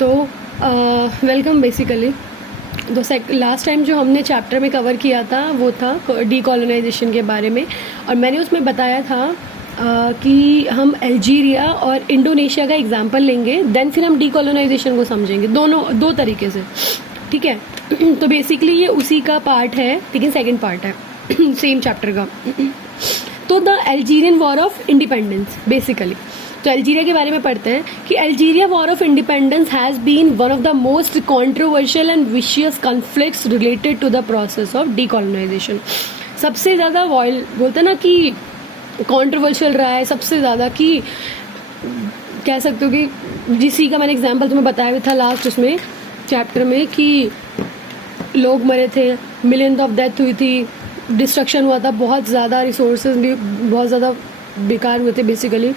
तो welcome basically. तो last time जो हमने चैप्टर में कवर किया था वो था डीकोलोनाइजेशन के बारे में, और मैंने उसमें बताया था कि हम अल्जीरिया और इंडोनेशिया का एग्जाम्पल लेंगे, देन फिर हम डीकोलोनाइजेशन को समझेंगे दो तरीके से, ठीक है। तो बेसिकली ये उसी का पार्ट है, लेकिन सेकंड पार्ट है सेम चैप्टर का। तो the Algerian war of independence basically, तो अल्जीरिया के बारे में पढ़ते हैं कि Algeria war of independence has been one of the most controversial and vicious conflicts related to the process of decolonisation. सबसे ज़्यादा बोलते हैं ना कि कॉन्ट्रोवर्शियल रहा है, सबसे ज़्यादा कि कह सकते हो कि जिसी का मैंने एग्जाम्पल तुम्हें बताया भी था लास्ट उसमें चैप्टर में कि लोग मरे थे, मिलियन ऑफ डेथ हुई थी, डिस्ट्रक्शन हुआ था, बहुत ज़्यादा रिसोर्सेज भी बहुत ज़्यादा बेकार हुए थे बेसिकली।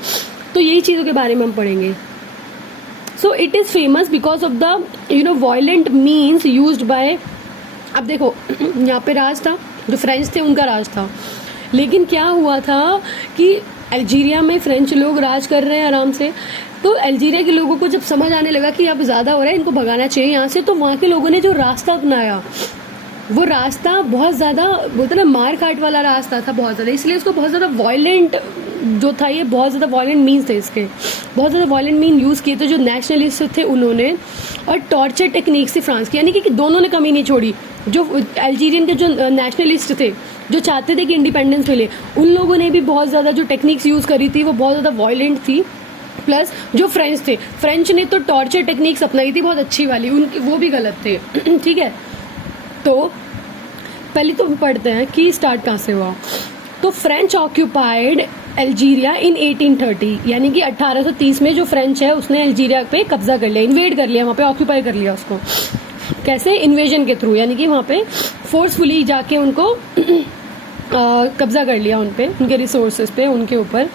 तो यही चीज़ों के बारे में हम पढ़ेंगे। So it is famous because of the violent means used by, अब देखो यहाँ पे राज था, जो फ्रेंच थे उनका राज था, लेकिन क्या हुआ था कि अल्जीरिया में फ्रेंच लोग राज कर रहे हैं आराम से। तो अल्जीरिया के लोगों को जब समझ आने लगा कि अब ज़्यादा हो रहा है, इनको भगाना चाहिए यहाँ से, तो वहाँ के लोगों ने जो रास्ता अपनाया वो रास्ता बहुत ज़्यादा बोलते ना मार काट वाला रास्ता था बहुत ज़्यादा, इसलिए उसको बहुत ज़्यादा वायलेंट जो था, ये बहुत ज़्यादा वायलेंट मीन्स थे इसके, बहुत ज़्यादा वायलेंट मीन यूज़ किए थे जो नेशनलिस्ट थे उन्होंने, और टॉर्चर टेक्निक से फ्रांस की, यानी कि दोनों ने कमी नहीं छोड़ी। जो अल्जीरियन के जो नेशनलिस्ट थे जो चाहते थे कि इंडिपेंडेंस मिले, उन लोगों ने भी बहुत ज़्यादा जो टेक्निक्स यूज़ करी थी वो बहुत ज़्यादा वायलेंट थी। प्लस जो फ्रेंच थे, फ्रेंच ने तो टॉर्चर टेक्निक्स अपनाई थी बहुत अच्छी वाली, उनकी वो भी गलत थे ठीक है। तो पहले तो पढ़ते हैं कि स्टार्ट कहाँ से हुआ। तो फ्रेंच ऑक्यूपाइड अल्जीरिया इन 1830, यानी कि 1830 में जो फ्रेंच है उसने अल्जीरिया पे कब्जा कर लिया, इन्वेड कर लिया, वहाँ पे ऑक्यूपाई कर लिया उसको। कैसे? इन्वेजन के थ्रू, यानी कि वहाँ पे फोर्सफुली जाके उनको कब्जा कर लिया उन पे, उनके रिसोर्सेज पे, उनके ऊपर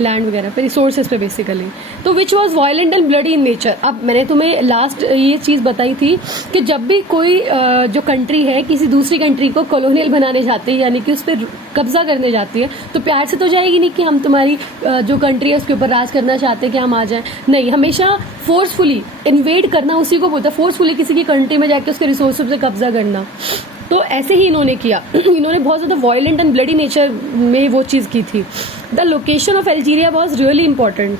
लैंड वगैरह पे, रिसोर्सेज पे बेसिकली। तो which was violent and bloody in nature. अब मैंने तुम्हें लास्ट ये चीज़ बताई थी कि जब भी कोई जो कंट्री है किसी दूसरी कंट्री को कॉलोनियल बनाने जाती है, यानी कि उस पर कब्जा करने जाती है, तो प्यार से तो जाएगी नहीं कि हम तुम्हारी जो कंट्री है उसके ऊपर राज करना चाहते हैं कि हम आ जाएं, नहीं, हमेशा फोर्सफुली इन्वेड करना उसी को बोलता है, फोर्सफुली किसी की कंट्री में जाके उसके रिसोर्सेज पे कब्जा करना। तो ऐसे ही इन्होंने किया इन्होंने बहुत ज़्यादा वायलेंट एंड ब्लडी नेचर में वो चीज़ की थी। The location of Algeria was really important,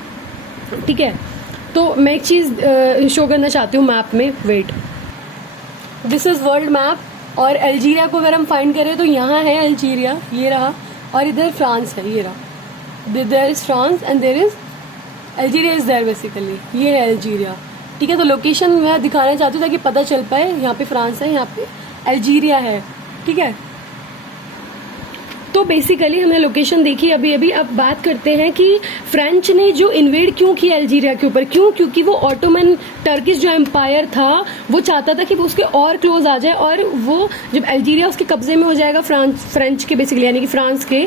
ठीक है। तो मैं एक चीज़ शो करना चाहती हूँ मैप में, wait, this is world map, और अल्जीरिया को अगर हम फाइंड करें तो यहाँ है अल्जीरिया, ये रहा, और इधर फ्रांस है, ये रहा, there is France and there is Algeria is there basically, ये है अल्जीरिया, ठीक है। तो लोकेशन मैं दिखाना चाहती हूँ ताकि पता चल पाए, यहाँ पे फ्रांस है, यहाँ पे अल्जीरिया है, ठीक है। तो बेसिकली हमने लोकेशन देखी अभी अभी। अब बात करते हैं कि फ्रेंच ने जो इन्वेड क्यों किया अल्जीरिया के ऊपर, क्यों? क्योंकि वो ऑटोमन टर्किश जो एम्पायर था वो चाहता था कि वो उसके और क्लोज आ जाए, और वो जब अल्जीरिया उसके कब्जे में हो जाएगा फ्रेंच के बेसिकली, यानी कि फ्रांस के,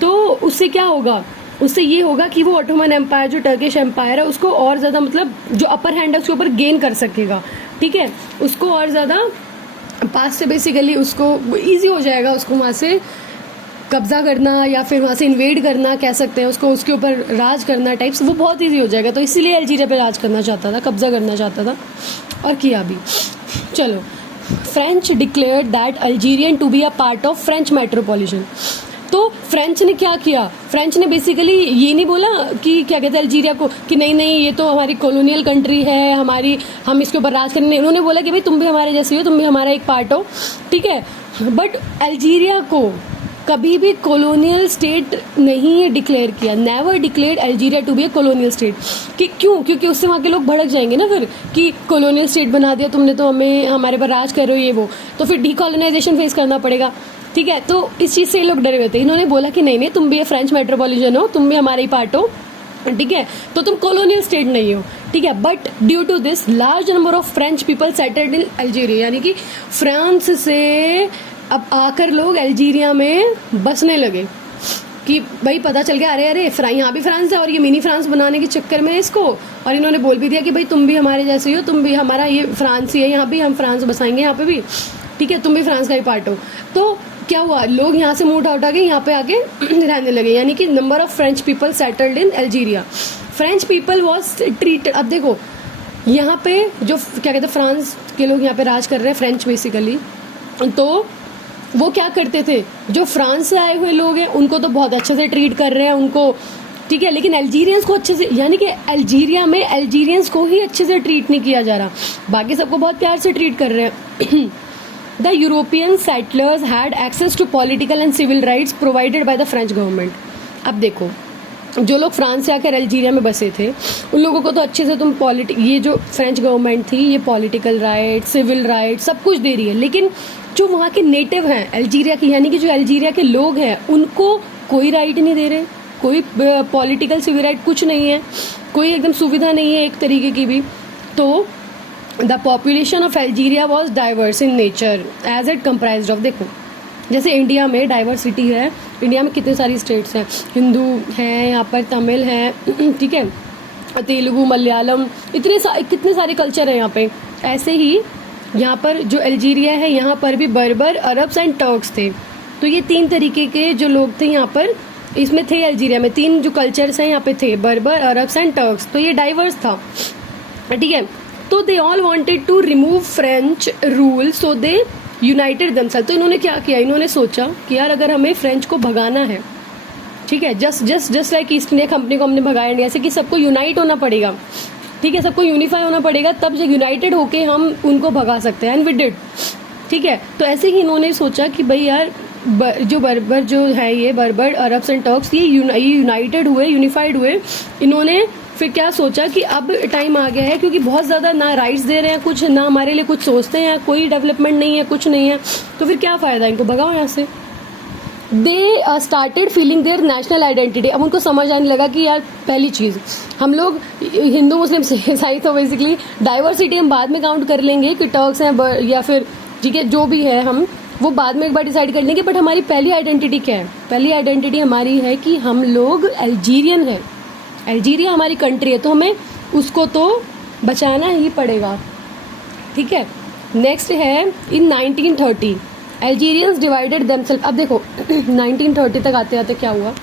तो उससे क्या होगा, उससे ये होगा कि वो ऑटोमन एम्पायर जो टर्किश एम्पायर है उसको और ज़्यादा मतलब जो अपर हैंड है उसके ऊपर गेन कर सकेगा, ठीक है, उसको और ज़्यादा पास से बेसिकली उसको ईजी हो जाएगा उसको वहाँ से कब्जा करना, या फिर वहाँ से इन्वेड करना कह सकते हैं उसको, उसके ऊपर राज करना टाइप्स, वो बहुत ईजी हो जाएगा। तो इसीलिए अल्जीरिया पे राज करना चाहता था, कब्जा करना चाहता था, और किया भी। चलो, French declared that Algerian to be a part of French metropolitan. तो फ्रेंच ने क्या किया, फ्रेंच ने बेसिकली ये नहीं बोला कि क्या कहते हैं अल्जीरिया को कि नहीं नहीं ये तो हमारी कॉलोनियल कंट्री है, हमारी, हम इसके ऊपर राज करने, उन्होंने बोला कि भाई तुम भी हमारे जैसे हो, तुम भी हमारा एक पार्ट हो, ठीक है। बट अल्जीरिया को कभी भी कॉलोनियल स्टेट नहीं डिक्लेयर किया, never declared Algeria to be a colonial state. कि क्यों? क्योंकि उससे वहाँ के लोग भड़क जाएंगे ना फिर कि कॉलोनियल स्टेट बना दिया तुमने, तो हमें हमारे पर राज करो ये वो, तो फिर डीकोलोनाइजेशन फेस करना पड़ेगा, ठीक है। तो इस चीज़ से ये लोग डरे हुए थे। इन्होंने बोला कि नहीं नहीं, तुम भी फ्रेंच मेट्रोपॉलिटन हो, तुम भी हमारे ही पार्ट हो, ठीक है, तो तुम कॉलोनियल स्टेट नहीं हो, ठीक है। But due to this large number of French people settled in Algeria, यानी कि फ्रांस से अब आकर लोग अल्जीरिया में बसने लगे कि भाई पता चल गया अरे अरे यहाँ भी फ्रांस है, और ये मिनी फ्रांस बनाने के चक्कर में इसको, और इन्होंने बोल भी दिया कि भाई तुम भी हमारे जैसे ही हो, तुम भी हमारा, ये फ्रांस ही है, यहाँ भी हम फ्रांस बसाएंगे यहाँ पे भी, ठीक है, तुम भी फ्रांस का ही पार्ट हो। तो क्या हुआ, लोग यहाँ से मुंह उठा के यहाँ पे आके रहने लगे, यानी कि number of French people settled in Algeria. French people was treated, अब देखो यहाँ पे जो क्या कहते हैं फ्रांस के लोग यहाँ पे राज कर रहे हैं, फ्रेंच बेसिकली, तो वो क्या करते थे, जो फ्रांस से आए हुए लोग हैं उनको तो बहुत अच्छे से ट्रीट कर रहे हैं उनको, ठीक है, लेकिन अल्जीरियंस को अच्छे से, यानी कि अल्जीरिया में अल्जीरियंस को ही अच्छे से ट्रीट नहीं किया जा रहा, बाकी सबको बहुत प्यार से ट्रीट कर रहे हैं। The European settlers had access to political and civil rights provided by the French government. अब देखो, जो लोग फ्रांस से आकर अल्जीरिया में बसे थे उन लोगों को तो अच्छे से तुम ये जो फ्रेंच गवर्नमेंट थी ये पॉलिटिकल राइट, सिविल राइट सब कुछ दे रही है, लेकिन जो वहाँ के नेटिव हैं अल्जीरिया के, यानी कि जो अल्जीरिया के लोग हैं उनको कोई राइट नहीं दे रहे, कोई पॉलिटिकल सिविल राइट कुछ नहीं है, कोई एकदम सुविधा नहीं है एक तरीके की भी। तो the population of Algeria was diverse in nature as it comprised of, देखो जैसे इंडिया में डाइवर्सिटी है, इंडिया में कितने सारी स्टेट्स हैं, हिंदू हैं यहाँ पर, तमिल हैं, ठीक है, तेलुगु, मलयालम, कितने सारे कल्चर हैं यहाँ पे। ऐसे ही यहाँ पर जो अल्जीरिया है यहाँ पर भी बर्बर, अरब्स एंड टर्क्स थे। तो ये 3 तरीके के जो लोग थे यहाँ पर, इसमें थे अल्जीरिया में 3 जो कल्चर्स हैं यहाँ पे थे, बर्बर, अरब्स एंड टर्क्स। तो ये डाइवर्स था, ठीक है। तो they all wanted to remove French rule so they united themselves. तो इन्होंने क्या किया, इन्होंने सोचा कि यार अगर हमें फ्रेंच को भगाना है, ठीक है, just like east India company को हमने भगाया इंडिया से, कि सबको यूनाइट होना पड़ेगा, ठीक है, सबको यूनिफाई होना पड़ेगा, तब जब यूनाइटेड होके हम उनको भगा सकते हैं, एंड वी डिड, ठीक है। तो ऐसे ही इन्होंने सोचा कि भाई यार जो बर्बर जो है ये बर्बर, अरब्स एंड टर्क्स, ये यूनाइटेड हुए, यूनिफाइड हुए। इन्होंने फिर क्या सोचा कि अब टाइम आ गया है, क्योंकि बहुत ज़्यादा ना राइट्स दे रहे हैं कुछ, ना हमारे लिए कुछ सोचते हैं, कोई डेवलपमेंट नहीं है, कुछ नहीं है, तो फिर क्या फ़ायदा, इनको भगाओ यहाँ से। They started feeling there national identity. अब उनको समझ आने लगा कि यार पहली चीज़, हम लोग हिंदू मुस्लिम ईसाई तो बेसिकली डाइवर्सिटी हम बाद में काउंट कर लेंगे कि टर्क्स हैं या फिर ठीक है जो भी है, हम वो बाद में एक बार डिसाइड कर लेंगे, बट हमारी पहली आइडेंटिटी क्या है, पहली आइडेंटिटी हमारी है कि हम लोग अल्जीरियन है, अल्जीरिया हमारी कंट्री है, तो हमें उसको तो बचाना ही पड़ेगा, ठीक है। नेक्स्ट है इन 1930 अल्जीरियंस डिवाइडेड देमसेल्फ। अब देखो 1930 तक आते आते क्या हुआ,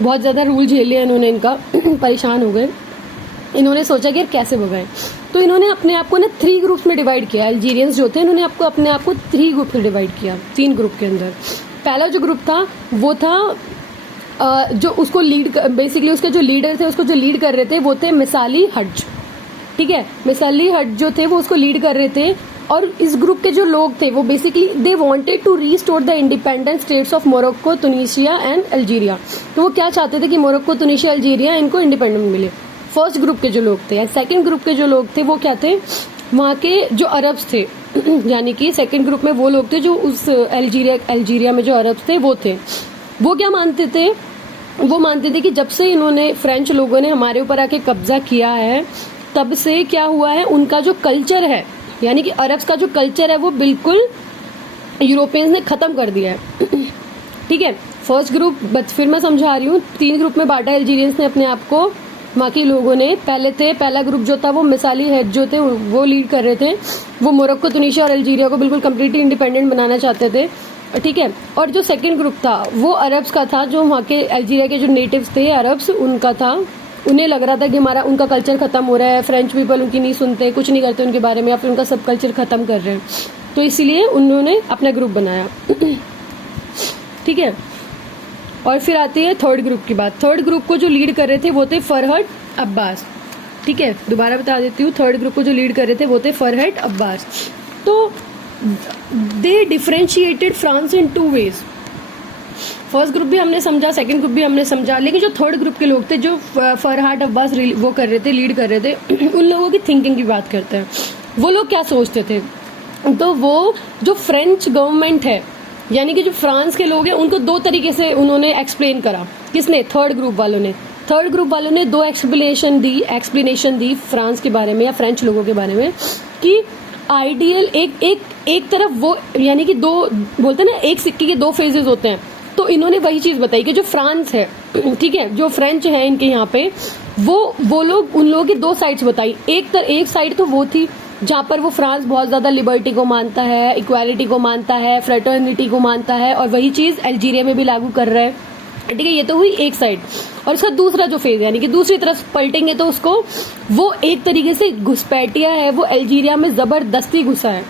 बहुत ज़्यादा रूल झेल लिया इन्होंने, इनका परेशान हो गए। इन्होंने सोचा कि यार कैसे भगाएं, तो इन्होंने अपने आप को ना 3 ग्रुप्स में डिवाइड किया। अल्जीरियंस जो थे इन्होंने अपने आप को 3 ग्रुप में डिवाइड किया, 3 ग्रुप के अंदर। पहला जो ग्रुप था वो था जो उसको लीड, बेसिकली उसके जो लीडर थे, उसको जो लीड कर रहे थे वो थे मिसाली हज, ठीक है, मिसाली हज जो थे वो उसको लीड कर रहे थे। और इस ग्रुप के जो लोग थे वो basically they wanted to restore the independent states of Morocco, Tunisia and Algeria. तो वो क्या चाहते थे कि मोरक्को, तुनीशिया, अल्जीरिया इनको इंडिपेंडेंट मिले, फर्स्ट ग्रुप के जो लोग थे। सेकंड ग्रुप के जो लोग थे वो क्या थे, वहाँ के जो अरब्स थे यानी कि सेकंड ग्रुप में वो लोग थे जो उस अल्जीरिया में जो अरब्स थे वो थे। वो क्या मानते थे, वो मानते थे कि जब से इन्होंने फ्रेंच लोगों ने हमारे ऊपर आके कब्जा किया है तब से क्या हुआ है, उनका जो कल्चर है यानी कि अरब्स का जो कल्चर है वो बिल्कुल यूरोपियंस ने खत्म कर दिया है, ठीक है। फर्स्ट ग्रुप फिर मैं समझा रही हूँ, 3 ग्रुप में बांटा अल्जीरियंस ने अपने आप को। वहाँ के लोगों ने पहला ग्रुप जो था वो मिसाली हेड जो थे वो लीड कर रहे थे, वो मोरक्को, तुनीशिया और अल्जीरिया को बिल्कुल कम्प्लीटली इंडिपेंडेंट बनाना चाहते थे, ठीक है। और जो सेकंड ग्रुप था वो अरब्स का था, जो वहाँ के अल्जीरिया के जो नेटिव्स थे अरब्स, उनका था। उन्हें लग रहा था कि उनका कल्चर खत्म हो रहा है, फ्रेंच पीपल उनकी नहीं सुनते, कुछ नहीं करते उनके बारे में, या फिर उनका सब कल्चर खत्म कर रहे हैं, तो इसलिए उन्होंने अपना ग्रुप बनाया, ठीक है। और फिर आती है थर्ड ग्रुप की बात। थर्ड ग्रुप को जो लीड कर रहे थे वो थे फरहद अब्बास, ठीक है, दोबारा बता देती हूँ। थर्ड ग्रुप को जो लीड कर रहे थे वो थे फरहद अब्बास। तो they differentiated France in 2 ways. First group भी हमने समझा, सेकंड ग्रुप भी हमने समझा, लेकिन जो थर्ड ग्रुप के लोग थे जो फरहद अब्बास वो कर रहे थे, लीड कर रहे थे, उन लोगों की थिंकिंग की बात करते हैं। वो लोग क्या सोचते थे, तो वो जो फ्रेंच गवर्नमेंट है यानी कि जो फ्रांस के लोग हैं उनको 2 तरीके से उन्होंने एक्सप्लेन करा। किसने, थर्ड ग्रुप वालों ने। थर्ड ग्रुप वालों ने 2 एक्सप्लेनेशन दी फ्रांस के बारे में या फ्रेंच लोगों के बारे में, कि आइडियल एक तरफ वो यानी कि 2 बोलते हैं ना, एक सिक्के के 2 फेजेस होते हैं, तो इन्होंने वही चीज बताई कि जो फ्रांस है, ठीक है, जो फ्रेंच है इनके यहाँ पे, वो लोग उन लोगों की 2 साइड्स बताई। एक साइड तो वो थी जहाँ पर वो फ्रांस बहुत ज्यादा लिबर्टी को मानता है, इक्वालिटी को मानता है, फ्रेटर्निटी को मानता है, और वही चीज अल्जीरिया में भी लागू कर रहा है, ठीक है, ये तो हुई एक साइड। और इसका दूसरा जो फेज यानी कि दूसरी तरफ पलटेंगे तो उसको वो एक तरीके से घुसपैठिया है, वो अल्जीरिया में जबरदस्ती घुसा है,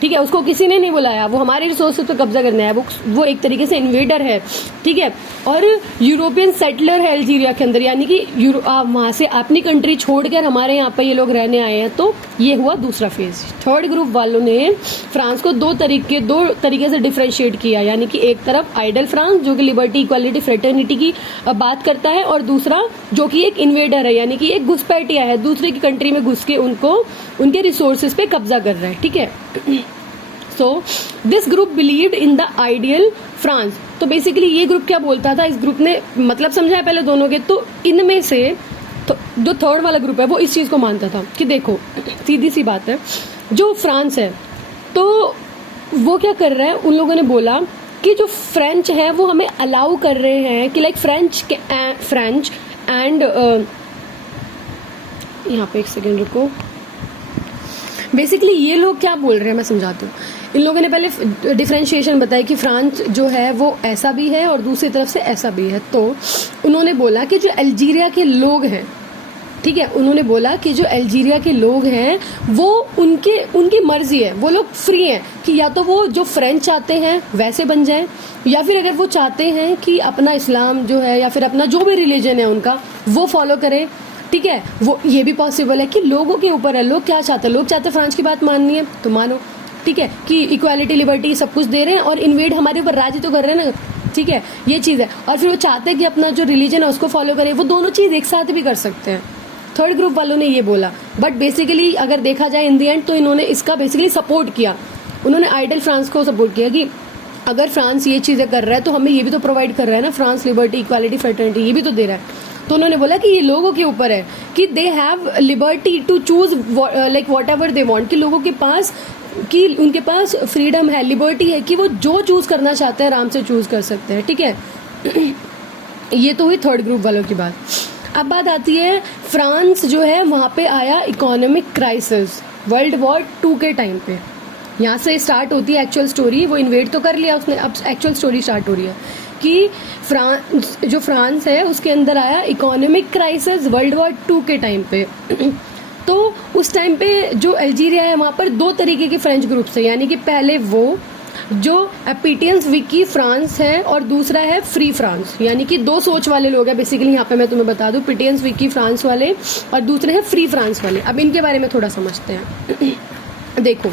ठीक है, उसको किसी ने नहीं बुलाया, वो हमारे रिसोर्सेज पे कब्जा करने आया, वो एक तरीके से इन्वेडर है, ठीक है, और यूरोपियन सेटलर है अल्जीरिया के अंदर, यानी कि वहां से अपनी कंट्री छोड़कर हमारे यहाँ पे ये लोग रहने आए हैं। तो ये हुआ दूसरा फेज। थर्ड ग्रुप वालों ने फ्रांस को दो तरीके से डिफ्रेंशिएट किया, यानी कि एक तरफ आइडल फ्रांस जो कि लिबर्टी, इक्वालिटी, फ्रेटर्निटी की बात करता है, और दूसरा जो कि एक इन्वेडर है, यानी कि एक घुसपैठिया है, दूसरे की कंट्री में घुस के उनको उनके रिसोर्सेज पे कब्जा कर रहा है, ठीक है। So this group believed in the ideal France. तो बेसिकली ये ग्रुप क्या बोलता था, इस ग्रुप ने मतलब समझाया पहले दोनों के, तो इनमें से तो जो थर्ड वाला ग्रुप है वो इस चीज को मानता था कि देखो सीधी सी बात है, जो फ्रांस है तो वो क्या कर रहा है, उन लोगों ने बोला कि जो फ्रेंच है वो हमें अलाउ कर रहे हैं कि लाइक फ्रेंच एंड यहाँ पे एक सेकेंड रुको, बेसिकली ये लोग क्या बोल रहे हैं मैं समझाती हूँ। इन लोगों ने पहले डिफरेंशिएशन बताई कि फ्रांस जो है वो ऐसा भी है और दूसरी तरफ से ऐसा भी है। तो उन्होंने बोला कि जो अल्जीरिया के लोग हैं, ठीक है, उन्होंने बोला कि जो अल्जीरिया के लोग हैं वो उनकी मर्जी है, वो लोग फ्री हैं कि या तो वो जो फ्रेंच चाहते हैं वैसे बन जाए, या फिर अगर वो चाहते हैं कि अपना इस्लाम जो है या फिर अपना जो भी रिलीजन है उनका वो फॉलो करें, ठीक है, वो ये भी पॉसिबल है कि लोगों के ऊपर है, लोग क्या चाहते हैं, लोग चाहते हैं फ्रांस की बात माननी है तो मानो, ठीक है, कि इक्वालिटी, लिबर्टी सब कुछ दे रहे हैं और इन्वेड हमारे ऊपर राज तो कर रहे हैं ना, ठीक है, ये चीज है। और फिर वो चाहते हैं कि अपना जो रिलीजन है उसको फॉलो करें, वो दोनों चीज एक साथ भी कर सकते हैं। थर्ड ग्रुप वालों ने ये बोला, बट बेसिकली अगर देखा जाए इन द एंड तो इन्होंने इसका बेसिकली सपोर्ट किया, उन्होंने आइडल फ्रांस को सपोर्ट किया कि अगर फ्रांस ये चीजें कर रहा है तो हमें ये भी तो प्रोवाइड कर रहा है ना, फ्रांस लिबर्टी, इक्वालिटी, फ्रेटर्निटी ये भी तो दे रहा है। तो उन्होंने बोला कि ये लोगों के ऊपर है कि they have liberty to choose like whatever they want, कि लोगों के पास कि उनके पास फ्रीडम है, लिबर्टी है कि वो जो चूज करना चाहते हैं आराम से चूज कर सकते हैं, ठीक है। ये तो हुई थर्ड ग्रुप वालों की बात। अब बात आती है फ्रांस जो है वहां पे आया इकोनॉमिक क्राइसिस वर्ल्ड वॉर 2 के टाइम पे, यहाँ से स्टार्ट होती है एक्चुअल स्टोरी। वो इन्वेड तो कर लिया उसने, अब एक्चुअल स्टोरी स्टार्ट हो रही है कि फ्रांस है उसके अंदर आया इकोनॉमिक क्राइसिस वर्ल्ड वॉर 2 के टाइम पे। तो उस टाइम पे जो अल्जीरिया है वहां पर 2 तरीके के फ्रेंच ग्रुप है, यानी कि पहले वो जो एपिटियंस विकी फ्रांस है और दूसरा है फ्री फ्रांस, यानी कि 2 सोच वाले लोग हैं बेसिकली। यहाँ पे मैं तुम्हें बता दूं, पिटियंस विकी फ्रांस वाले और दूसरे हैं फ्री फ्रांस वाले। अब इनके बारे में थोड़ा समझते हैं। देखो,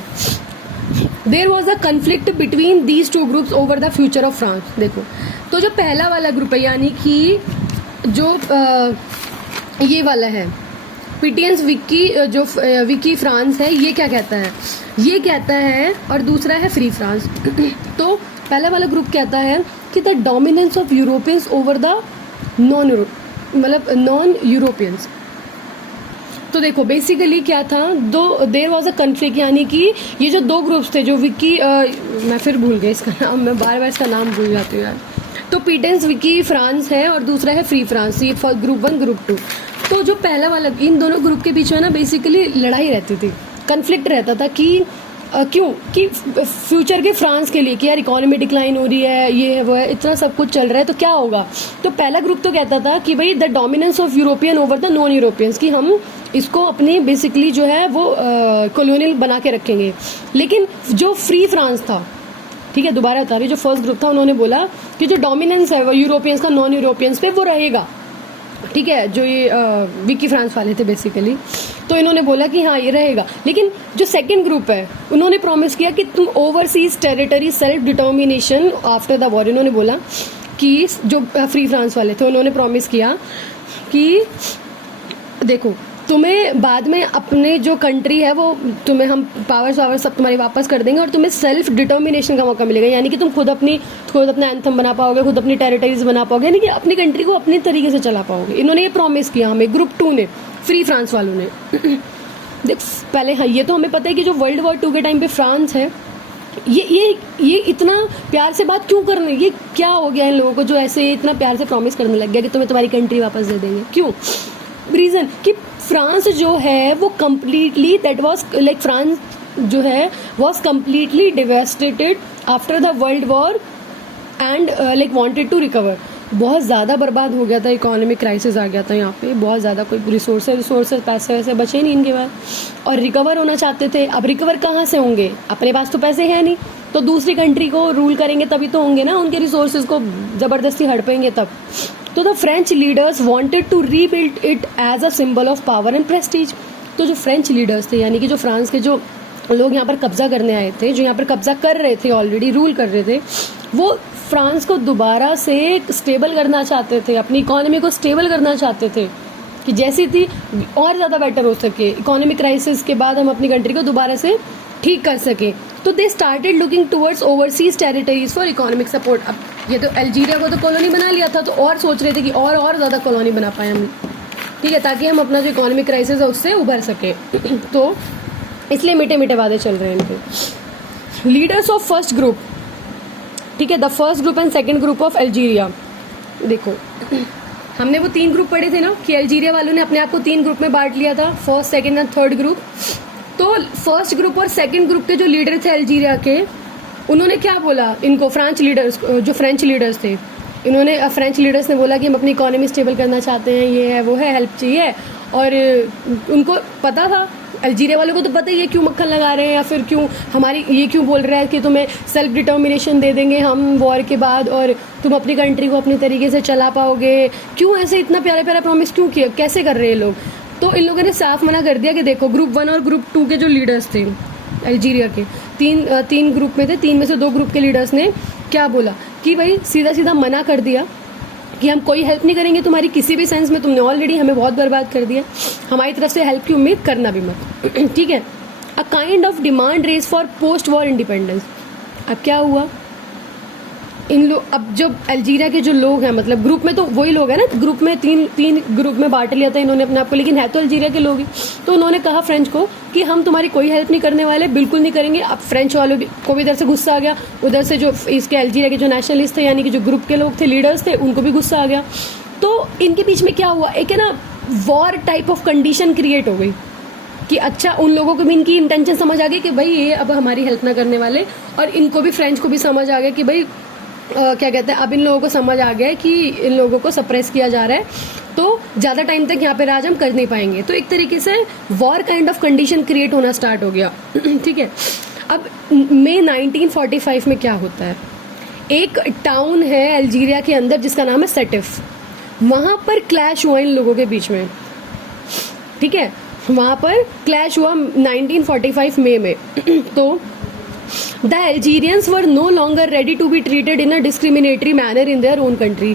there was a conflict between these 2 groups over the future of France. देखो, तो जो पहला वाला ग्रुप है यानी कि जो ये वाला है पिटियंस विकी, जो विकी फ्रांस है, ये क्या कहता है, ये कहता है, और दूसरा है फ्री फ्रांस। तो पहला वाला ग्रुप कहता है कि the dominance of Europeans over the non Europeans. तो देखो बेसिकली क्या था, देयर वाज अ कन्फ्लिक्ट, यानी कि ये जो 2 ग्रुप्स थे, जो विकी मैं फिर भूल गई इसका नाम, मैं बार बार इसका नाम भूल जाती हूँ यार। तो पिटेंस विकी फ्रांस है और दूसरा है फ्री फ्रांस, ये फॉर ग्रुप 1 ग्रुप 2। तो जो पहला वाला, इन दोनों ग्रुप के बीच में ना बेसिकली लड़ाई रहती थी, कन्फ्लिक्ट रहता था कि क्यों, कि फ्यूचर के फ्रांस के लिए कि यार इकोनॉमी डिक्लाइन हो रही है, ये है वो है, इतना सब कुछ चल रहा है तो क्या होगा। तो पहला ग्रुप तो कहता था कि भाई the dominance of European over the non Europeans, कि हम इसको अपनी बेसिकली जो है वो कॉलोनियल बना के रखेंगे। लेकिन जो फ्री फ्रांस था, ठीक है, दोबारा बता रही, जो फर्स्ट ग्रुप था उन्होंने बोला कि जो डोमिनेंस है वो यूरोपियंस का नॉन यूरोपियंस पे वो रहेगा, ठीक है, जो ये विकी फ्रांस वाले थे बेसिकली। तो इन्होंने बोला कि हाँ ये रहेगा। लेकिन जो सेकंड ग्रुप है उन्होंने प्रॉमिस किया कि तुम overseas territory self determination after the war. इन्होंने बोला कि जो फ्री फ्रांस वाले थे उन्होंने प्रॉमिस किया कि देखो तुम्हें बाद में अपने जो कंट्री है वो तुम्हें हम पावर्स सब तुम्हारी वापस कर देंगे और तुम्हें सेल्फ डिटर्मिनेशन का मौका मिलेगा, यानी कि तुम खुद अपना एंथम बना पाओगे, खुद अपनी टेरिटरीज बना पाओगे, यानी कि अपनी कंट्री को अपनी तरीके से चला पाओगे। इन्होंने ये प्रॉमिस किया हमें, ग्रुप 2 ने, फ्री फ्रांस वालों ने। देख पहले हाँ ये तो हमें पता है कि जो वर्ल्ड वॉर 2 के टाइम पे फ्रांस है, ये इतना प्यार से बात क्यों करने, ये क्या हो गया इन लोगों को जो ऐसे इतना प्यार से प्रॉमिस करने लग गया कि तुम्हें तुम्हारी कंट्री वापस दे देंगे। क्यों? रीजन कि फ्रांस जो है वो कम्प्लीटली फ्रांस जो है was completely devastated after the world war and wanted to recover. बहुत ज़्यादा बर्बाद हो गया था, इकोनॉमिक क्राइसिस आ गया था यहाँ पे, बहुत ज़्यादा, कोई रिसोर्सेज पैसे वैसे बचे नहीं इनके पास और रिकवर होना चाहते थे। अब रिकवर कहाँ से होंगे, अपने पास तो पैसे हैं नहीं, तो दूसरी कंट्री को रूल करेंगे तभी तो होंगे ना, उनके रिसोर्सेज को ज़बरदस्ती हड़पेंगे तब। तो the French leaders wanted to rebuild it as a symbol of power and prestige. तो जो फ्रेंच लीडर्स थे, यानी कि जो फ्रांस के जो लोग यहाँ पर कब्जा करने आए थे, जो यहाँ पर कब्जा कर रहे थे, ऑलरेडी रूल कर रहे थे, वो फ्रांस को दोबारा से स्टेबल करना चाहते थे, अपनी इकोनॉमी को स्टेबल करना चाहते थे कि जैसी थी और ज़्यादा बेटर हो सके, इकोनॉमिक क्राइसिस के बाद हम अपनी कंट्री को दोबारा से ठीक कर सके। तो they started looking towards overseas territories for economic support. अब ये तो अल्जीरिया को तो कॉलोनी बना लिया था, तो और सोच रहे थे कि और ज़्यादा कॉलोनी बना पाए हम, ठीक है, ताकि हम अपना जो इकोनॉमिक क्राइसिस है उससे उभर सके। तो इसलिए मीठे मीठे वादे चल रहे हैं इनके। लीडर्स ऑफ फर्स्ट ग्रुप, ठीक है, the first group and second group of Algeria. देखो हमने वो 3 ग्रुप पढ़े थे ना कि अल्जीरिया वालों ने अपने आप को 3 ग्रुप में बांट लिया था, first, second and third group. तो फर्स्ट ग्रुप और सेकंड ग्रुप के जो लीडर थे अल्जीरिया के, उन्होंने क्या बोला इनको, फ्रेंच लीडर्स थे, इन्होंने फ्रेंच लीडर्स ने बोला कि हम अपनी इकोनॉमी स्टेबल करना चाहते हैं, ये है वो है, हेल्प चाहिए। और उनको पता था, अल्जीरिया वालों को तो पता ही है क्यों मक्खन लगा रहे हैं, या फिर क्यों हमारी ये क्यों बोल रहा है कि तुम्हें सेल्फ डिटर्मिनेशन दे देंगे हम वॉर के बाद और तुम अपनी कंट्री को अपनी तरीके से चला पाओगे, क्यों ऐसे इतना प्यारा प्यारा प्रॉमिस क्यों किया, कैसे कर रहे हैं लोग। तो इन लोगों ने साफ मना कर दिया कि देखो ग्रुप 1 और ग्रुप 2 के जो लीडर्स थे अल्जीरिया के, तीन ग्रुप में थे, 3 में से 2 ग्रुप के लीडर्स ने क्या बोला कि भाई सीधा सीधा मना कर दिया कि हम कोई हेल्प नहीं करेंगे तुम्हारी किसी भी सेंस में, तुमने ऑलरेडी हमें बहुत बर्बाद कर दिया, हमारी तरफ से हेल्प की उम्मीद करना भी मत। ठीक है, a kind of demand raise for post war independence. अब क्या हुआ, इन लोग, अब जो अल्जीरिया के जो लोग हैं, मतलब ग्रुप में तो वही लोग हैं ना, ग्रुप में तीन ग्रुप में बांट लिया था इन्होंने अपने आप को, लेकिन है तो अल्जीरिया के लोग ही। तो उन्होंने कहा फ्रेंच को कि हम तुम्हारी कोई हेल्प नहीं करने वाले, बिल्कुल नहीं करेंगे। अब फ्रेंच वालों को भी इधर से गुस्सा आ गया, उधर से जो इसके अल्जीरिया के जो नेशनलिस्ट थे, यानी कि जो ग्रुप के लोग थे, लीडर्स थे, उनको भी गुस्सा आ गया। तो इनके बीच में क्या हुआ, एक है ना war type of condition create हो गई कि अच्छा, उन लोगों को भी इनकी इंटेंशन समझ आ गई कि भाई ये अब हमारी हेल्प ना करने वाले, और इनको भी, फ्रेंच को भी समझ आ गया कि भाई क्या कहते हैं, अब इन लोगों को समझ आ गया है कि इन लोगों को सप्रेस किया जा रहा है, तो ज़्यादा टाइम तक यहाँ पे राज हम कर नहीं पाएंगे। तो एक तरीके से war kind of condition create होना स्टार्ट हो गया। ठीक है, अब मई 1945 में क्या होता है, एक टाउन है अल्जीरिया के अंदर जिसका नाम है सेटिफ, वहाँ पर क्लैश हुआ इन लोगों के बीच में। ठीक है, वहाँ पर क्लैश हुआ 1945 मई में। तो The Algerians were no longer ready to be treated in a discriminatory manner in their own country.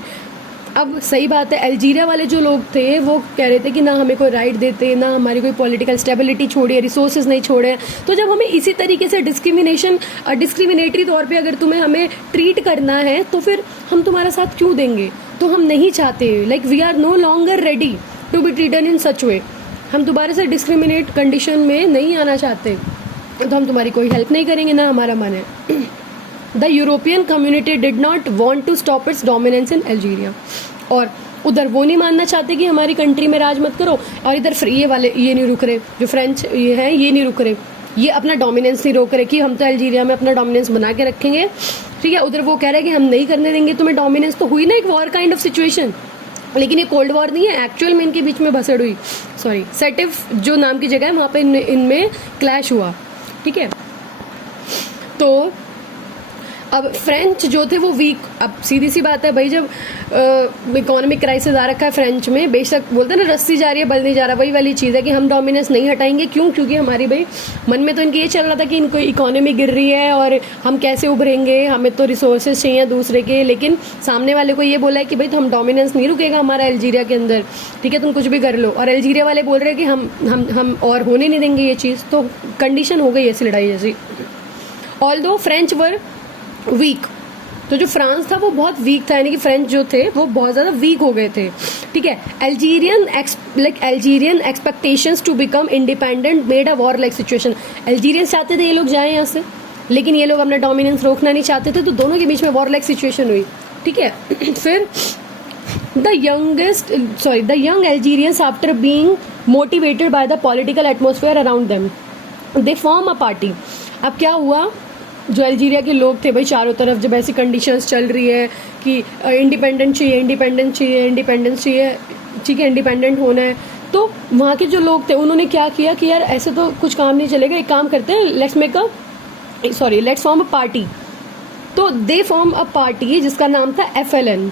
अब सही बात है, अल्जीरिया वाले जो लोग थे वो कह रहे थे कि ना हमें कोई राइट देते, ना हमारी कोई पॉलिटिकल स्टेबिलिटी छोड़े, रिसोर्सेज नहीं छोड़े। तो जब हमें इसी तरीके से डिस्क्रिमिनेटरी तौर पे अगर तुम्हें हमें ट्रीट करना है, तो फिर हम तुम्हारा साथ क्यों देंगे। तो हम नहीं चाहते, like we are no longer ready to be treated in such way, हम दोबारा से डिस्क्रिमिनेट कंडीशन में नहीं आना चाहते, तो हम तुम्हारी कोई हेल्प नहीं करेंगे, ना हमारा मन है। The European community did not want to stop its dominance in Algeria. और उधर वो नहीं मानना चाहते कि हमारी कंट्री में राज मत करो, और इधर ये वाले ये नहीं रुक रहे, जो फ्रेंच ये हैं ये नहीं रुक रहे, ये अपना डोमिनेंस नहीं रोक रहे कि हम तो अल्जीरिया में अपना डोमिनेंस बना के रखेंगे। ठीक है, उधर वो कह रहे हैं कि हम नहीं करने देंगे तुम्हें डोमिनेंस। तो हुई ना एक वॉर काइंड ऑफ सिचुएशन, लेकिन ये कोल्ड वॉर नहीं है, एक्चुअल में इनके बीच में भसड़ हुई। सॉरी, सेटिफ जो नाम की जगह है, वहाँ पे इनमें क्लैश हुआ। ठीक है, तो अब फ्रेंच जो थे वो वीक, अब सीधी सी बात है भाई, जब इकोनॉमिक क्राइसिस आ रखा है फ्रेंच में, बेशक बोलते हैं ना रस्सी जा रही है बल नहीं जा रहा, वही वाली चीज़ है कि हम डोमिनेंस नहीं हटाएंगे। क्यों? क्योंकि हमारी भाई मन में तो इनके ये चल रहा था कि इनको इकोनॉमी गिर रही है और हम कैसे उभरेंगे, हमें तो रिसोर्सेज चाहिए दूसरे के, लेकिन सामने वाले को ये बोला है कि भाई तो हम डोमिनेंस नहीं रुकेगा हमारा अल्जीरिया के अंदर, ठीक है, तुम कुछ भी कर लो। और अल्जीरिया वाले बोल रहे हैं कि हम और होने नहीं देंगे ये चीज़। तो कंडीशन हो गई ऐसी लड़ाई जैसी। ऑल्दो फ्रेंच वर वीक, तो जो फ्रांस था वो बहुत वीक था, यानी कि फ्रेंच जो थे वो बहुत ज़्यादा वीक हो गए थे। ठीक है, Algerian expectations to become independent made a war like situation. Algerians चाहते थे ये लोग जाएं यहाँ से, लेकिन ये लोग अपना डोमिनेंस रोकना नहीं चाहते थे, तो दोनों के बीच में वॉर लाइक सिचुएशन हुई। ठीक है, फिर the young Algerians after being motivated by the political atmosphere around them, they form a party. अब क्या हुआ, जो अल्जीरिया के लोग थे भाई, चारों तरफ जब ऐसी कंडीशंस चल रही है कि इंडिपेंडेंस चाहिए, इंडिपेंडेंस चाहिए, ठीक है, इंडिपेंडेंट होना है, तो वहाँ के जो लोग थे उन्होंने क्या किया कि यार ऐसे तो कुछ काम नहीं चलेगा, एक काम करते हैं, लेट्स फॉर्म अ पार्टी। तो दे फॉर्म अ पार्टी जिसका नाम था FLN,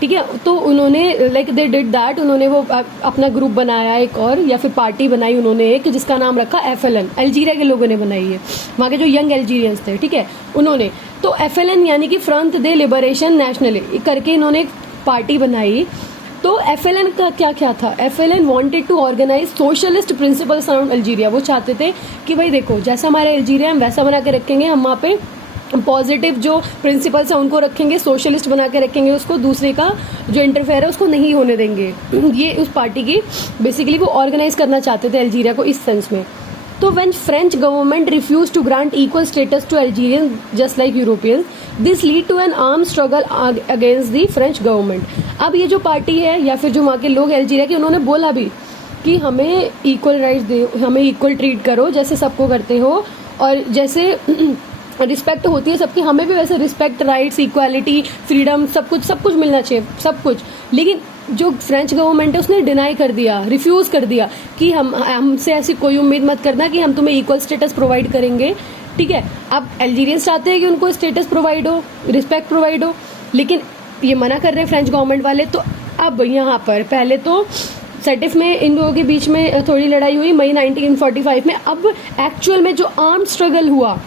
ठीक है। तो उन्होंने लाइक दे डिड दैट, उन्होंने वो अपना ग्रुप बनाया एक और, या फिर पार्टी बनाई उन्होंने एक, जिसका नाम रखा FLN। अल्जीरिया के लोगों ने बनाई है, वहाँ के जो यंग अल्जीरियंस थे, ठीक है, उन्होंने। तो FLN यानी कि फ्रंट दे लिबरेशन नेशनल करके इन्होंने एक पार्टी बनाई। तो FLN का क्या क्या था, FLN wanted to organise socialist principles around Algeria. वो चाहते थे कि भाई देखो, जैसा हमारे अल्जीरिया हम वैसा बना के रखेंगे, हम वहाँ पे पॉजिटिव जो प्रिंसिपल्स है उनको रखेंगे, सोशलिस्ट बना के रखेंगे उसको, दूसरे का जो इंटरफेयर है उसको नहीं होने देंगे। ये उस पार्टी की बेसिकली वो ऑर्गेनाइज करना चाहते थे अल्जीरिया को इस सेंस में। तो when French government refuse to grant equal status to Algerian just like Europeans, this lead to an arm struggle against the French government. अब ये जो पार्टी है या फिर जो वहाँ के लोग अल्जीरिया के, उन्होंने बोला भी कि हमें इक्वल राइट्स दे, हमें इक्वल ट्रीट करो जैसे सबको करते हो, और जैसे रिस्पेक्ट होती है सबकी, हमें भी वैसे रिस्पेक्ट, राइट्स, इक्वालिटी, फ्रीडम, सब कुछ मिलना चाहिए, सब कुछ। लेकिन जो फ्रेंच गवर्नमेंट है उसने डिनाई कर दिया, रिफ्यूज कर दिया कि हमसे ऐसी कोई उम्मीद मत करना कि हम तुम्हें इक्वल स्टेटस प्रोवाइड करेंगे, ठीक है। अब अल्जीरियंस चाहते हैं कि उनको स्टेटस प्रोवाइड हो, रिस्पेक्ट प्रोवाइड हो, लेकिन ये मना कर रहे हैं फ्रेंच गवर्नमेंट वाले। तो अब यहाँ पर पहले तो सेटिफ में इन लोगों के बीच में थोड़ी लड़ाई हुई मई 1945 में। अब एक्चुअल में जो आर्म स्ट्रगल हुआ,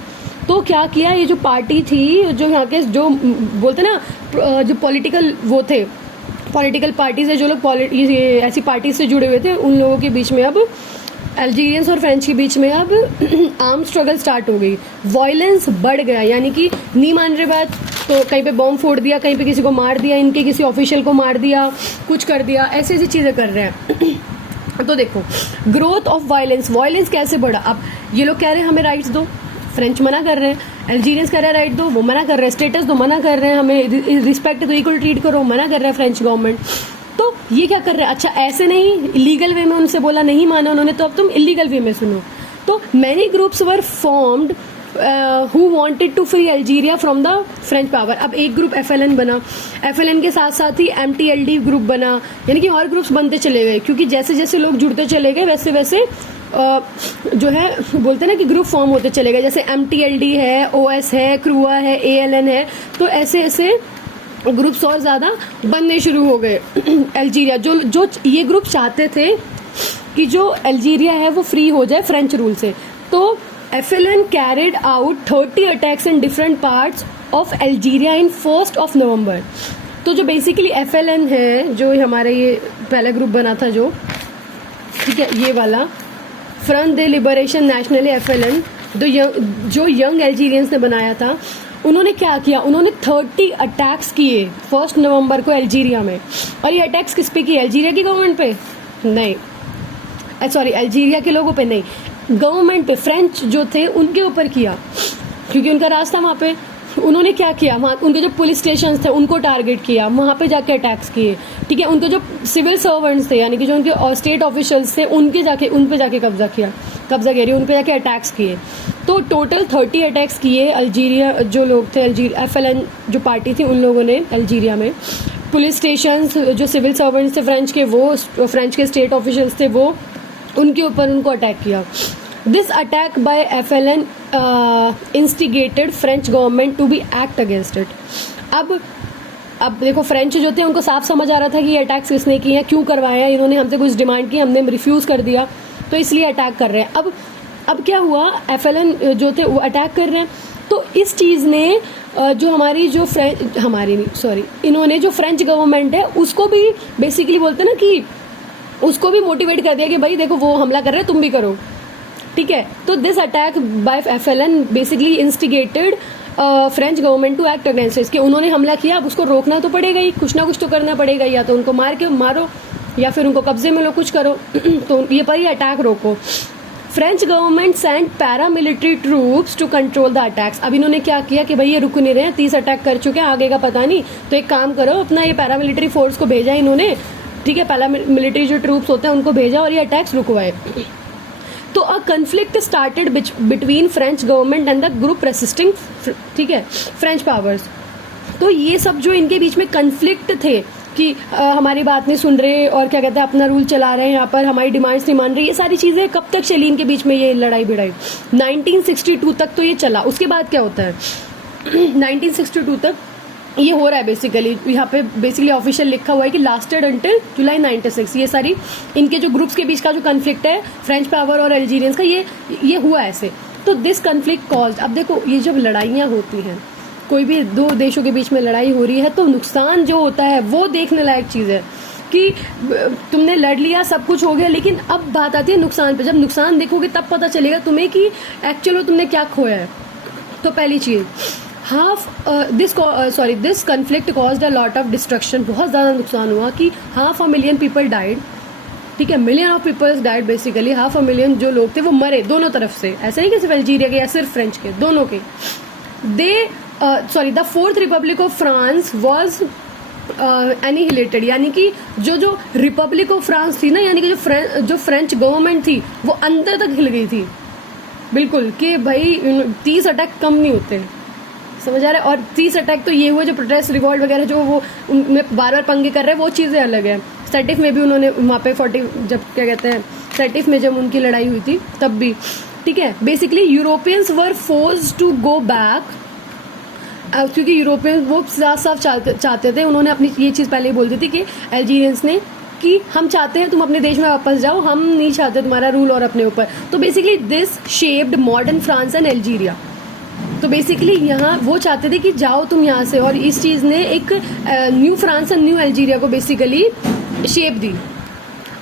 तो क्या किया, ये जो पार्टी थी, जो यहाँ के जो बोलते ना जो पॉलिटिकल वो थे, पॉलिटिकल पार्टीज है, जो लोग ऐसी पार्टी से जुड़े हुए थे, उन लोगों के बीच में अब अल्जीरियंस और फ्रेंच के बीच में अब आर्म स्ट्रगल स्टार्ट हो गई। वायलेंस बढ़ गया, यानी कि नहीं मान रहे बात तो कहीं पे बॉम्ब फोड़ दिया, कहीं पे किसी को मार दिया, इनके किसी ऑफिशियल को मार दिया, कुछ कर दिया, ऐसी ऐसी चीज़ें कर रहे हैं। तो देखो ग्रोथ ऑफ वायलेंस कैसे बढ़ा। अब ये लोग कह रहे हैं हमें राइट्स दो, फ्रेंच मना कर रहे हैं, अल्जीरियंस कह रहे हैं राइट दो, वो मना कर रहे हैं, स्टेटस दो, मना कर रहे हैं, हमें रिस्पेक्ट तो इक्वल ट्रीट करो, मना कर रहा है फ्रेंच गवर्नमेंट। तो ये क्या कर रहे हैं, अच्छा ऐसे नहीं, लीगल वे में उनसे बोला, नहीं माना उन्होंने, तो अब तुम इलीगल वे में सुनो। तो many groups were formed who wanted to free Algeria from the French power. अब एक ग्रुप FLN बना, FLN के साथ साथ ही MTLD ग्रुप बना, यानी कि और ग्रुप्स बनते चले गए, क्योंकि जैसे जैसे लोग जुड़ते चले गए वैसे वैसे जो है बोलते हैं ना कि ग्रुप फॉर्म होते चले गए। जैसे MTLD है, OS है, क्रूआ है, ALN है, तो ऐसे ऐसे ग्रुप्स और ज़्यादा बनने शुरू हो गए। अल्जीरिया जो ये ग्रुप चाहते थे कि जो अल्जीरिया है वो फ्री हो जाए फ्रेंच रूल से। तो FLN carried out 30 attacks in different parts of Algeria in 1 November. तो जो बेसिकली FLN है, जो हमारे ये पहला ग्रुप बना था जो, ठीक है, ये वाला फ्रंट दे लिबरेशन नेशनल FLN, जो यंग अल्जीरियंस ने बनाया था, उन्होंने क्या किया, उन्होंने 30 अटैक्स किए 1 नवंबर को अल्जीरिया में। और ये अटैक्स किस पे किए, अल्जीरिया की गवर्नमेंट पे नहीं, सॉरी अल्जीरिया के लोगों पे नहीं, गवर्नमेंट पे, फ्रेंच जो थे उनके ऊपर किया, क्योंकि उनका रास्ता वहाँ पे। उन्होंने क्या किया, वहाँ उनके जो पुलिस स्टेशन थे उनको टारगेट किया, वहाँ पे जाके अटैक्स किए, ठीक है। उनके जो सिविल सर्वेंट्स थे, यानी कि जो उनके स्टेट ऑफिशियल्स थे, उन पे जाके कब्जा कह रही, उन पे जाके अटैक्स किए। तो टोटल 30 अटैक्स किए अल्जीरिया, जो लोग थे FLN जो पार्टी थी उन लोगों ने अल्जीरिया में। पुलिस स्टेशन, जो सिविल सर्वेंट्स थे फ्रेंच के, वो फ्रेंच के स्टेट ऑफिशियल्स थे, वो उनके ऊपर उनको अटैक किया। This attack by FLN instigated French government to be act against it. अब देखो फ्रेंच जो थे उनको साफ समझ आ रहा था कि ये अटैक्स किसने किए हैं, क्यों करवाया है, इन्होंने हमसे कुछ डिमांड की, हमने रिफ्यूज कर दिया, तो इसलिए अटैक कर रहे हैं। अब क्या हुआ, FLN जो थे वो अटैक कर रहे हैं। तो इस चीज़ ने जो इन्होंने जो फ्रेंच गवर्नमेंट है उसको भी बेसिकली बोलते हैं ना कि उसको भी मोटिवेट कर दिया कि भाई देखो वो हमला कर रहे हैं, तुम भी करो, ठीक है। तो this attack by FLN basically instigated French government to act against इसके। उन्होंने हमला किया, अब उसको रोकना तो पड़ेगा ही, कुछ ना कुछ तो करना पड़ेगा, या तो उनको मारो या फिर उनको कब्जे में लो, कुछ करो। तो ये पर ही अटैक रोको। French government send paramilitary troops to control the attacks. अब इन्होंने क्या किया कि भाई ये रुक नहीं रहे हैं, 30 अटैक कर चुके हैं, आगे का पता नहीं, तो एक काम करो, अपना ये पैरामिलिट्री फोर्स को भेजा इन्होंने, ठीक है, पैरामिलिट्री जो ट्रूप्स होते हैं उनको भेजा और ये अटैक्स रुकवाए। तो a conflict started between French government and the group resisting, ठीक है, फ्रेंच पावर्स। तो ये सब जो इनके बीच में कन्फ्लिक्ट थे कि हमारी बात नहीं सुन रहे और क्या कहते हैं अपना रूल चला रहे हैं, यहाँ पर हमारी डिमांड्स नहीं मान रही, ये सारी चीज़ें कब तक चली इनके बीच में ये लड़ाई भिड़ाई? 1962 तक तो ये चला। उसके बाद क्या होता है 1962 तक ये हो रहा है बेसिकली, यहाँ पे बेसिकली ऑफिशियल लिखा हुआ है कि लास्टेड अंटिल जुलाई 96। ये सारी इनके जो ग्रुप्स के बीच का जो कन्फ्लिक्ट है फ्रेंच पावर और अल्जीरियंस का, ये हुआ ऐसे। तो दिस कन्फ्लिक्ट कॉज्ड, अब देखो ये जब लड़ाइयाँ होती हैं, कोई भी दो देशों के बीच में लड़ाई हो रही है, तो नुकसान जो होता है वो देखने लायक चीज़ है कि तुमने लड़ लिया, सब कुछ हो गया, लेकिन अब बात आती है नुकसान पे। जब नुकसान देखोगे तब पता चलेगा तुम्हें कि एक्चुअली तुमने क्या खोया है। तो पहली चीज़, this conflict caused a lot of destruction, बहुत ज़्यादा नुकसान हुआ कि 500,000 पीपल डाइड, ठीक है, million of peoples died basically. 500,000 जो लोग थे वो मरे दोनों तरफ से, ऐसा नहीं कि सिर्फ अल्जीरिया के या सिर्फ फ्रेंच के, दोनों के। The fourth Republic of France was annihilated, यानी कि जो रिपब्लिक ऑफ फ्रांस थी ना, यानी कि जो फ्रेंच गवर्नमेंट थी वो अंदर तक हिल गई थी बिल्कुल, कि भाई 30 अटैक कम नहीं होते, समझ आ रहा है। और 30 अटैक तो ये हुए जो प्रोटेस्ट रिवॉल्ट वगैरह जो वो उनमें बार बार पंगे कर रहे हैं, वो चीज़ें अलग है। सेटिफ में भी उन्होंने वहाँ पे 40, जब क्या कहते हैं सेटिफ में जब उनकी लड़ाई हुई थी तब भी, ठीक है। Basically Europeans were forced to go back, क्योंकि यूरोपियन वो साफ चाहते थे, उन्होंने अपनी ये चीज़ पहले ही बोल दी थी कि अल्जीरियंस ने कि हम चाहते हैं तुम अपने देश में वापस जाओ, हम नहीं चाहते तुम्हारा रूल और अपने ऊपर। तो basically this shaped modern France and Algeria. तो बेसिकली यहाँ वो चाहते थे कि जाओ तुम यहाँ से, और इस चीज़ ने एक new France and new Algeria को बेसिकली शेप दी।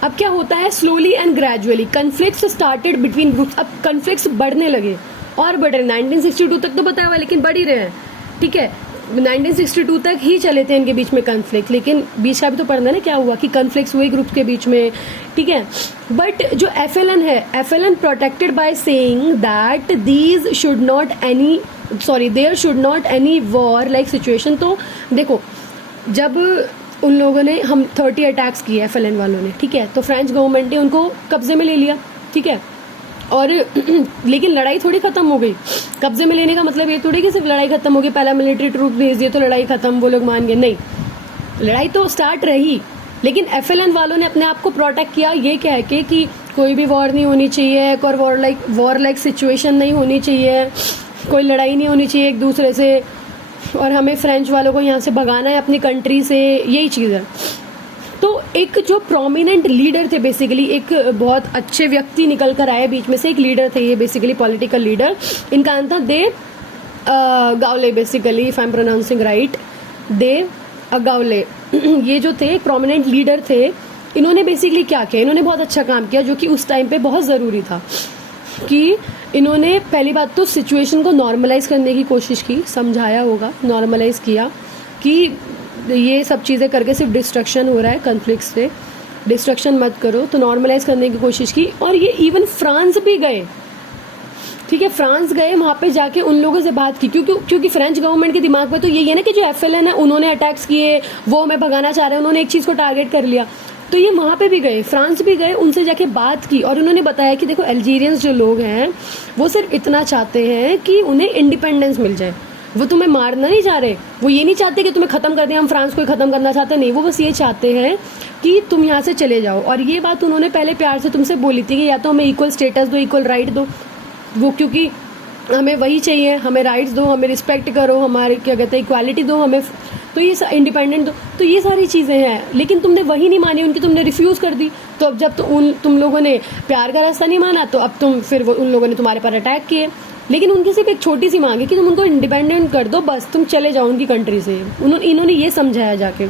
अब क्या होता है, slowly and gradually conflicts started between groups. अब कन्फ्लिक्ट्स बढ़ने लगे और बढ़ रहे, 1962 तक तो बताया हुआ, लेकिन बढ़ ही रहे हैं, ठीक है। 1962 तक ही चले थे इनके बीच में कन्फ्लिक्ट, लेकिन बीच का भी तो पढ़ना ना क्या हुआ कि कन्फ्लिक्ट्स हुए ग्रुप के बीच में, ठीक है। बट जो FLN है, FLN protected by saying that there should not any war like situation. तो देखो, जब उन लोगों ने 30 अटैक्स किए FLN वालों ने, ठीक है, तो फ्रेंच गवर्नमेंट ने उनको कब्जे में ले लिया, ठीक है, और लेकिन लड़ाई थोड़ी खत्म हो गई। कब्जे में लेने का मतलब ये थोड़ी कि सिर्फ लड़ाई खत्म हो गई, पहला मिलिट्री ट्रूप भेज दिए तो लड़ाई खत्म, वो लोग मान गए, नहीं, लड़ाई तो स्टार्ट रही, लेकिन FLN वालों ने अपने आप को प्रोटेक्ट किया ये कह के कि कोई भी वॉर नहीं होनी चाहिए, और वॉर लाइक सिचुएशन नहीं होनी चाहिए, कोई लड़ाई नहीं होनी चाहिए एक दूसरे से, और हमें फ्रेंच वालों को यहाँ से भगाना है अपनी कंट्री से, यही चीज़ है। तो एक जो प्रोमिनेंट लीडर थे, बेसिकली एक बहुत अच्छे व्यक्ति निकल कर आए बीच में से, एक लीडर थे ये, बेसिकली पॉलिटिकल लीडर, इनका नाम था de Gaulle, basically if I am pronouncing right, de Gaulle. ये जो थे प्रोमिनेंट लीडर थे, इन्होंने बेसिकली क्या किया, इन्होंने बहुत अच्छा काम किया जो कि उस टाइम पे बहुत ज़रूरी था, कि इन्होंने पहली बात तो सिचुएशन को नॉर्मलाइज करने की कोशिश की, समझाया होगा, नॉर्मलाइज किया कि ये सब चीज़ें करके सिर्फ डिस्ट्रक्शन हो रहा है, कन्फ्लिक्ट से डिस्ट्रक्शन मत करो, तो नॉर्मलाइज करने की कोशिश की। और ये इवन फ्रांस भी गए, ठीक है, फ्रांस गए, वहाँ पे जाके उन लोगों से बात की, क्योंकि फ्रेंच गवर्नमेंट के दिमाग में तो यही है ना कि जो FLN है उन्होंने अटैक्स किए, वो हमें भगाना चाह रहे हैं, उन्होंने एक चीज़ को टारगेट कर लिया। तो ये वहाँ पे भी गए, फ्रांस भी गए, उनसे जाके बात की, और उन्होंने बताया कि देखो अल्जीरियंस जो लोग हैं वो सिर्फ इतना चाहते हैं कि उन्हें इंडिपेंडेंस मिल जाए, वो तुम्हें मारना नहीं चाह रहे, वो ये नहीं चाहते कि तुम्हें ख़त्म कर दें, हम फ्रांस को ही ख़त्म करना चाहते नहीं, वो बस ये चाहते हैं कि तुम यहाँ से चले जाओ। और ये बात उन्होंने पहले प्यार से तुमसे बोली थी कि या तो हमें इक्वल स्टेटस दो, इक्वल राइट दो, वो क्योंकि हमें वही चाहिए, हमें राइट्स दो, हमें रिस्पेक्ट करो, हमारे क्या कहते हैं इक्वालिटी दो हमें, तो ये इंडिपेंडेंट दो, तो ये सारी चीज़ें हैं। लेकिन तुमने वही नहीं मानी उनकी, तुमने रिफ्यूज़ कर दी। तो अब जब तुम लोगों ने प्यार का रास्ता नहीं माना, तो अब फिर उन लोगों ने तुम्हारे पर अटैक किए। लेकिन उनकी सिर्फ एक छोटी सी मांग है कि तुम उनको इंडिपेंडेंट कर दो, बस तुम चले जाओ उनकी कंट्री से, इन्होंने ये समझाया जाके,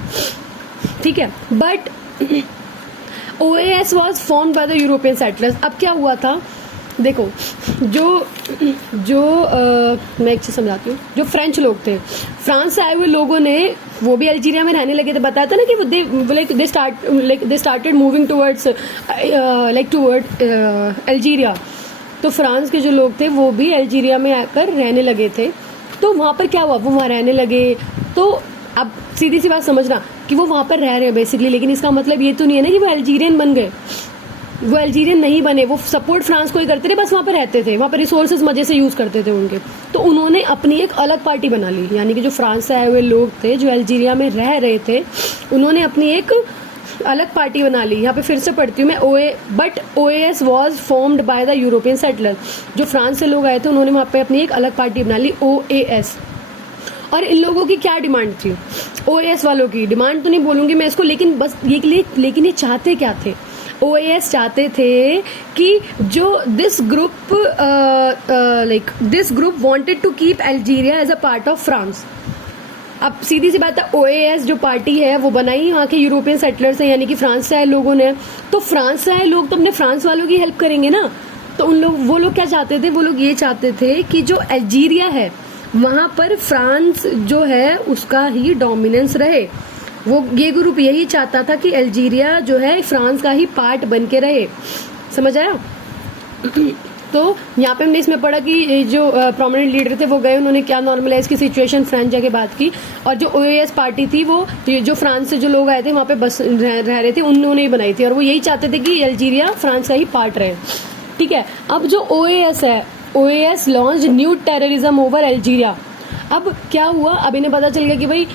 ठीक है। But OAS was formed by the European settlers. अब क्या हुआ था, देखो, मैं एक चीज़ समझाती हूँ, जो फ्रेंच लोग थे, फ्रांस से आए हुए लोगों ने, वो भी अल्जीरिया में रहने लगे थे, बताया था ना कि they started moving towards Algeria. तो फ्रांस के जो लोग थे वो भी अल्जीरिया में आकर रहने लगे थे। तो वहाँ पर क्या हुआ, वो वहाँ रहने लगे। तो अब सीधी सी बात समझना कि वो वहाँ पर रह रहे हैं बेसिकली, लेकिन इसका मतलब ये तो नहीं है ना कि वो अल्जीरियन बन गए, वो अल्जीरियन नहीं बने, वो सपोर्ट फ्रांस को ही करते थे, बस वहाँ पे रहते थे, वहाँ पे रिसोर्सेज मजे से यूज करते थे उनके। तो उन्होंने अपनी एक अलग पार्टी बना ली, यानी कि जो फ्रांस से आए हुए लोग थे जो अल्जीरिया में रह रहे थे, उन्होंने अपनी एक अलग पार्टी बना ली। यहाँ पे फिर से पढ़ती हूँ मैं, but OAS was formed by the European settler. जो फ्रांस से लोग आए थे उन्होंने वहाँ पे अपनी एक अलग पार्टी बना ली, OAS। और इन लोगों की क्या डिमांड थी? OAS वालों की डिमांड तो नहीं बोलूंगी मैं इसको, लेकिन बस लेकिन ये चाहते क्या थे? OAS चाहते थे कि जो this group wanted to keep Algeria as a part of France. अब सीधी सी बात है, OAS जो पार्टी है वो बनाई वहाँ के यूरोपियन सेटलर्स हैं, यानी कि फ्रांस से आए लोगों ने। तो फ्रांस से आए लोग तो अपने फ्रांस वालों की हेल्प करेंगे ना। तो वो लोग क्या चाहते थे? वो लोग ये चाहते थे कि जो अल्जीरिया है वहां पर फ्रांस जो है उसका ही डोमिनेंस रहे। ये ग्रुप यही चाहता था कि अल्जीरिया जो है फ्रांस का ही पार्ट बन के रहे। समझ आया? तो यहाँ पे हमने इसमें पढ़ा कि जो प्रोमिनेंट लीडर थे वो गए, उन्होंने क्या नॉर्मलाइज की सिचुएशन, फ्रेंच जाके बात की। और जो OAS पार्टी थी वो जो फ्रांस से जो लोग आए थे वहाँ पे बस रह रहे थे, उन्होंने ही बनाई थी। और वो यही चाहते थे कि अल्जीरिया फ्रांस का ही पार्ट रहे। ठीक है, अब जो OAS है, OAS launch new terrorism over Algeria. अब क्या हुआ? अब इन्हें पता चल गया कि भाई,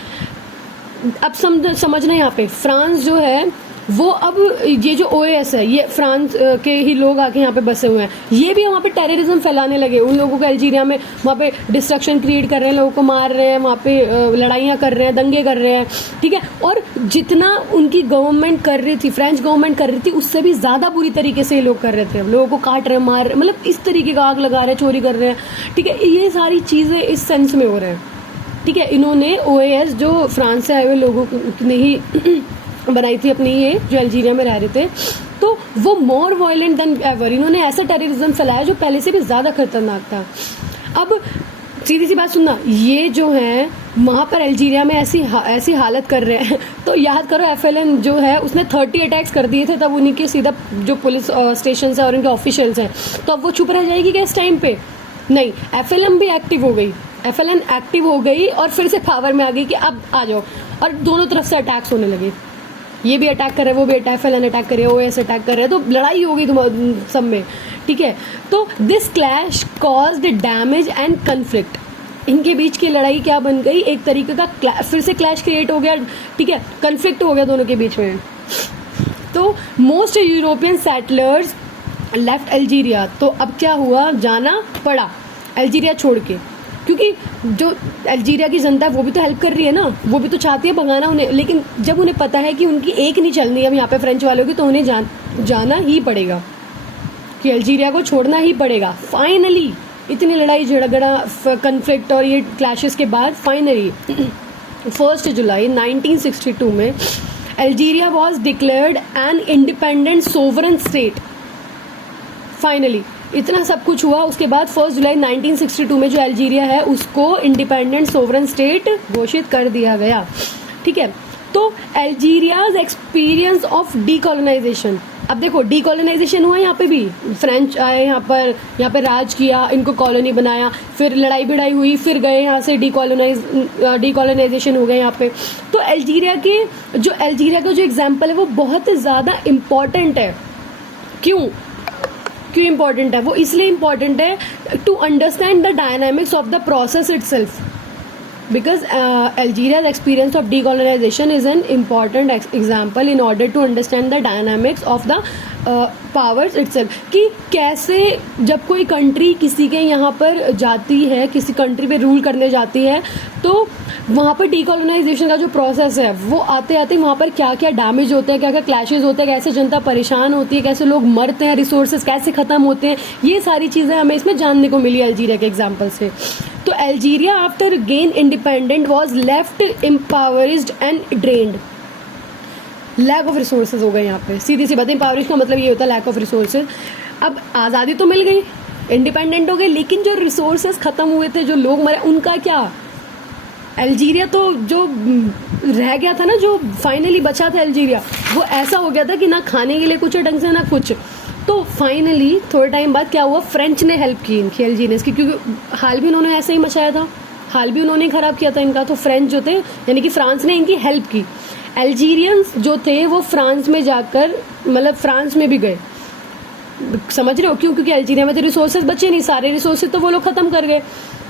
अब समझना यहाँ पे, फ्रांस जो है वो अब ये जो OAS है ये फ्रांस के ही लोग आके यहाँ पे बसे हुए हैं, ये भी वहाँ पे टेररिज्म फैलाने लगे। उन लोगों को अल्जीरिया में वहाँ पे डिस्ट्रक्शन क्रिएट कर रहे हैं, लोगों को मार रहे हैं, वहाँ पे लड़ाइयाँ कर रहे हैं, दंगे कर रहे हैं। ठीक है, और जितना उनकी गवर्नमेंट कर रही थी, फ्रेंच गवर्नमेंट कर रही थी, उससे भी ज्यादा बुरी तरीके से ये लोग कर रहे थे। लोगों को काट रहे हैं, मार रहे, मतलब इस तरीके का आग लगा रहे हैं, चोरी कर रहे हैं। ठीक है, ये सारी चीजें इस सेंस में हो रहे हैं। ठीक है, इन्होंने OAS जो फ्रांस से आए हुए लोगों ने ही बनाई थी अपनी, ये जो अल्जीरिया में रह रहे थे, तो वो मोर वायलेंट देन एवर, इन्होंने ऐसा टेररिज्म फैलाया जो पहले से भी ज्यादा खतरनाक था। अब सीधी सी बात सुनना, ये जो है वहां पर अल्जीरिया में ऐसी हालत कर रहे हैं, तो याद करो FLN जो है उसने 30 अटैक्स कर दिए थे, तब उन्हीं के सीधा जो पुलिस स्टेशन है और उनके ऑफिशियल्स हैं, तो अब वो चुप रह जाएगी क्या इस टाइम पे? नहीं, FLN भी एक्टिव हो गई, FLN एक्टिव हो गई और फिर से पावर में आ गई कि अब आ जाओ, और दोनों तरफ से अटैक्स होने लगे। ये भी अटैक कर रहे हैं, वो भी FLN अटैक कर रहे हैं, OAS अटैक कर रहे हैं, तो लड़ाई हो गई सब में। ठीक है, तो this clash caused damage and conflict. इनके बीच की लड़ाई क्या बन गई? एक तरीके का फिर से क्लैश क्रिएट हो गया। ठीक है, कन्फ्लिक्ट हो गया दोनों के बीच में। तो most European settlers left Algeria. तो अब क्या हुआ? जाना पड़ा अल्जीरिया छोड़ के, क्योंकि जो अल्जीरिया की जनता है वो भी तो हेल्प कर रही है ना, वो भी तो चाहती है भगाना उन्हें। लेकिन जब उन्हें पता है कि उनकी एक नहीं चलनी अब यहाँ पे फ्रेंच वालों की, तो उन्हें जाना ही पड़ेगा, कि अल्जीरिया को छोड़ना ही पड़ेगा। फाइनली इतनी लड़ाई झगड़ा, कन्फ्लिक्ट और ये क्लैशेस के बाद फाइनली 1 जुलाई 1962 में Algeria was declared an independent sovereign state. Finally इतना सब कुछ हुआ, उसके बाद 1 जुलाई 1962 में जो अल्जीरिया है उसको इंडिपेंडेंट सोवरेन स्टेट घोषित कर दिया गया। ठीक है, तो अल्जीरियाज एक्सपीरियंस ऑफ डीकोलोनाइजेशन। अब देखो, डीकोलोनाइजेशन हुआ यहाँ पे भी, फ्रेंच आए यहाँ पे राज किया, इनको कॉलोनी बनाया, फिर लड़ाई भिड़ाई हुई, फिर गए यहाँ से डीकोलोनाइजेशन हो गया यहाँ पे। तो अल्जीरिया का जो एग्जाम्पल है वो बहुत ज़्यादा इम्पॉर्टेंट है। क्यों इम्पॉर्टेंट है? वो इसलिए इम्पॉर्टेंट है to understand the dynamics of the process itself, because Algeria's experience of decolonization is an important example in order to understand the dynamics of the powers itself, कि कैसे जब कोई कंट्री किसी के यहाँ पर जाती है, किसी कंट्री पे रूल करने जाती है, तो वहाँ पर डीकोलोनाइजेशन का जो प्रोसेस है वो आते आते वहाँ पर क्या क्या डैमेज होते हैं, क्या क्या क्लैशेज होते हैं, कैसे जनता परेशान होती है, कैसे लोग मरते हैं, रिसोर्सेज कैसे ख़त्म होते हैं, ये सारी चीज़ें हमें इसमें जानने को मिली अल्जीरिया के एग्जाम्पल से। तो Algeria after gain independent was left impoverished and drained. Lack of resources हो गए यहाँ पे, सीधी सी बात। इम्पावरिज का मतलब ये होता है लैक ऑफ रिसोर्सेज। अब आज़ादी तो मिल गई, इंडिपेंडेंट हो गए, लेकिन जो रिसोर्सेज खत्म हुए थे, जो लोग मरे, उनका क्या? अल्जीरिया तो जो रह गया था ना, जो फाइनली बचा था अल्जीरिया, वो ऐसा हो गया था कि ना खाने के लिए कुछ है ढंग से, ना कुछ। तो फाइनली थोड़े टाइम बाद क्या हुआ? फ्रेंच ने हेल्प की इनकी, अल्जीरियंस की, क्योंकि हाल भी उन्होंने ऐसा ही मचाया था, हाल भी उन्होंने खराब किया था इनका। तो फ्रेंच जो थे, यानी कि फ्रांस ने इनकी हेल्प की। अल्जीरियंस जो थे वो फ्रांस में जाकर, मतलब फ्रांस में भी गए, समझ रहे हो क्यों? क्योंकि अल्जीरिया में तो रिसोर्सेज बचे नहीं, सारे रिसोर्सेज तो वो लोग खत्म कर गए।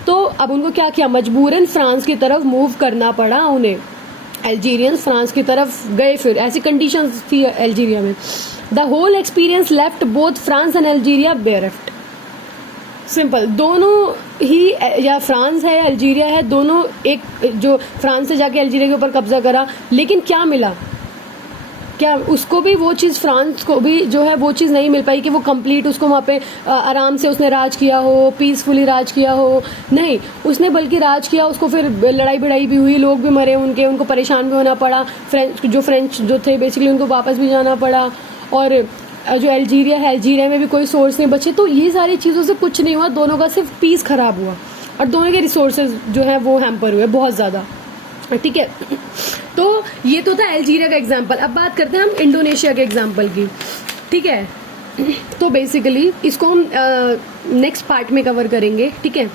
तो अब उनको क्या किया, मजबूरन फ्रांस की तरफ मूव करना पड़ा उन्हें। अल्जीरियंस फ्रांस की तरफ गए, फिर ऐसी कंडीशंस थी अल्जीरिया में। The whole experience left both France and Algeria bereft. Simple, दोनों ही, या फ्रांस है अल्जीरिया है, दोनों एक, जो फ्रांस से जाके अल्जीरिया के ऊपर कब्जा करा, लेकिन क्या मिला? क्या उसको भी वो चीज़, फ्रांस को भी जो है वो चीज़ नहीं मिल पाई कि वो कंप्लीट उसको वहाँ पे आराम से उसने राज किया हो, पीसफुली राज किया हो। नहीं, उसने बल्कि राज किया, उसको फिर लड़ाई भिड़ाई भी हुई, लोग भी मरे उनके, उनको परेशान भी होना पड़ा। फ्रेंच जो थे बेसिकली उनको वापस भी जाना पड़ा। और जो अल्जीरिया है, अल्जीरिया में भी कोई सोर्स नहीं बचे। तो ये सारी चीज़ों से कुछ नहीं हुआ, दोनों का सिर्फ पीस खराब हुआ और दोनों के रिसोर्सेज जो है वो हैम्पर हुए बहुत ज़्यादा। ठीक है, तो ये तो था अल्जीरिया का एग्जाम्पल। अब बात करते हैं हम इंडोनेशिया के एग्जाम्पल की। ठीक है, तो बेसिकली इसको हम नेक्स्ट पार्ट में कवर करेंगे। ठीक है।